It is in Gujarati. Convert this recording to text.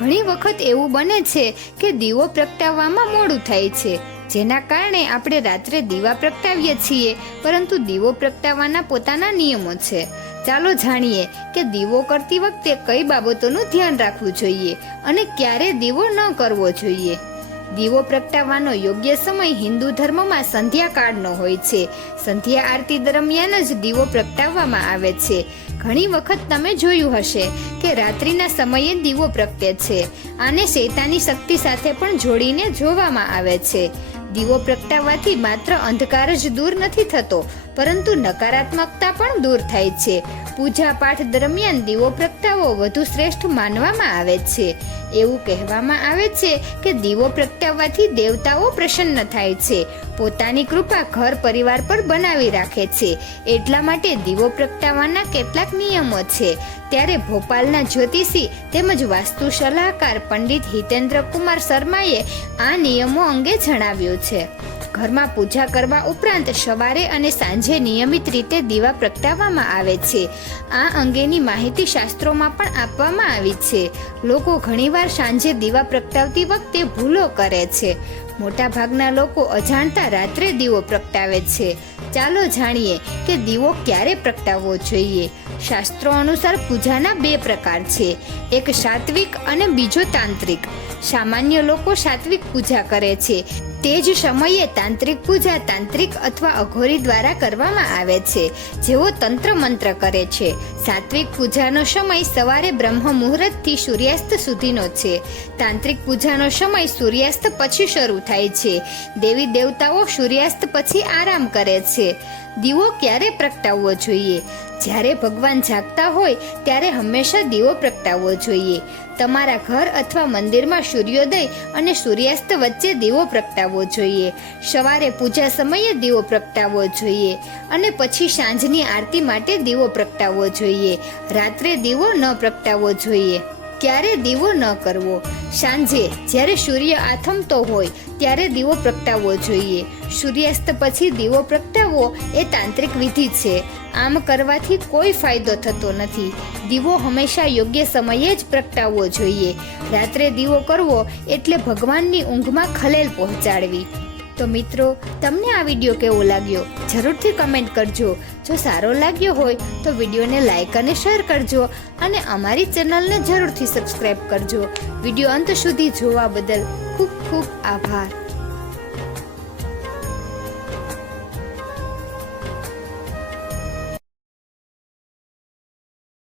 ઘણી વખત એવું બને છે કે દીવો પ્રગટાવવામાં મોડું થાય છે, જેના કારણે આપણે રાત્રે દીવા પ્રગટાવીએ છીએ, પરંતુ દીવો પ્રગટાવવાના પોતાના નિયમો છે. ચાલો જાણીએ કે દીવો કરતી વખતે કઈ બાબતોનું ધ્યાન રાખવું જોઈએ અને ક્યારે દીવો ન કરવો જોઈએ. દીવો પ્રગટાવવાનો યોગ્ય સમય હિન્દુ ધર્મમાં સંધ્યાકાળનો હોય છે. સંધ્યા આરતી દરમિયાન જ દીવો પ્રગટાવવામાં આવે છે. ઘણી વખત તમે જોયું હશે કે રાત્રિના સમયે દીવો પ્રગટે છે. આને શૈતાની શક્તિ સાથે પણ જોડીને જોવામાં આવે છે. દીવો પ્રગટાવવાથી માત્ર અંધકાર જ દૂર નથી થતો, પરંતુ નકારાત્મકતા પણ દૂર થાય છે. પૂજા પાઠ દરમિયાન દીવો પ્રગટાવવો વધુ શ્રેષ્ઠ માનવામાં આવે છે. એવું કહેવામાં આવે છે કે દીવો પ્રગટાવવાથી દેવતાઓ પ્રસન્ન થાય છે, પોતાની કૃપા ઘર પરિવાર પર બનાવી રાખે છે. એટલા માટે દીવો પ્રગટાવવાના કેટલાક નિયમો છે. ત્યારે ભોપાલના જ્યોતિષી તેમજ વાસ્તુ સલાહકાર પંડિત હિતેન્દ્ર કુમાર શર્માએ આ નિયમો અંગે જણાવ્યું છે. ઘરમાં પૂજા કરવા ઉપરાંત સવારે અને સાંજે નિયમિત રીતે દીવા પ્રગટાવવામાં આવે છે. આ અંગેની માહિતી શાસ્ત્રોમાં પણ આપવામાં આવી છે. લોકો ઘણીવાર સાંજે દીવા પ્રગટાવતી વખતે ભૂલો કરે છે. મોટાભાગના લોકો અજાણતા રાત્રે દીવો પ્રગટાવે છે. ચાલો જાણીએ કે દીવો ક્યારે પ્રગટાવવો જોઈએ. શાસ્ત્રો અનુસાર પૂજાના 2 પ્રકાર છે, એક સાત્વિક અને બીજો તાંત્રિક. સામાન્ય લોકો સાત્વિક પૂજા કરે છે, તે જ સમયે તાંત્રિક પૂજા તાંત્રિક અથવા અઘોરી દ્વારા કરવામાં આવે છે, જેઓ તંત્ર મંત્ર કરે છે. સાત્વિક પૂજાનો સમય સવારે બ્રહ્મ મુહૂર્તથી સૂર્યાસ્ત સુધીનો છે. તાંત્રિક પૂજાનો સમય સૂર્યાસ્ત પછી શરૂ થાય છે. દેવી દેવતાઓ સૂર્યાસ્ત પછી આરામ કરે છે. દીવો ક્યારે પ્રગટાવવો જોઈએ? જ્યારે ભગવાન જાગતા હોય ત્યારે હંમેશા દીવો પ્રગટાવવો જોઈએ. તમારા ઘર અથવા મંદિરમાં સૂર્યોદય અને સૂર્યાસ્ત વચ્ચે દીવો પ્રગટાવવો જોઈએ. સવારે પૂજા સમયે દીવો પ્રગટાવવો જોઈએ અને પછી સાંજની આરતી માટે દીવો પ્રગટાવવો જોઈએ. રાત્રે દીવો ન પ્રગટાવવો જોઈએ. ક્યારે દીવો ન કરવો? સાંજે જ્યારે સૂર્ય આથમતો હોય ત્યારે દીવો પ્રગટાવવો જોઈએ. સૂર્યાસ્ત પછી દીવો પ્રગટાવવો એ તાંત્રિક વિધિ છે. આમ કરવાથી કોઈ ફાયદો થતો નથી. દીવો હંમેશા યોગ્ય સમયે જ પ્રગટાવવો જોઈએ. રાત્રે દીવો કરવો એટલે ભગવાનની ઊંઘમાં ખલેલ પહોંચાડવી. તો મિત્રો, તમને આ વિડીયો કેવો લાગ્યો જરૂરથી કમેન્ટ કરજો. જો સારો લાગ્યો હોય તો વિડીયોને લાઈક અને શેર કરજો અને અમારી ચેનલને જરૂરથી સબસ્ક્રાઈબ કરજો. વિડીયો અંત સુધી જોવા બદલ ખૂબ ખૂબ આભાર.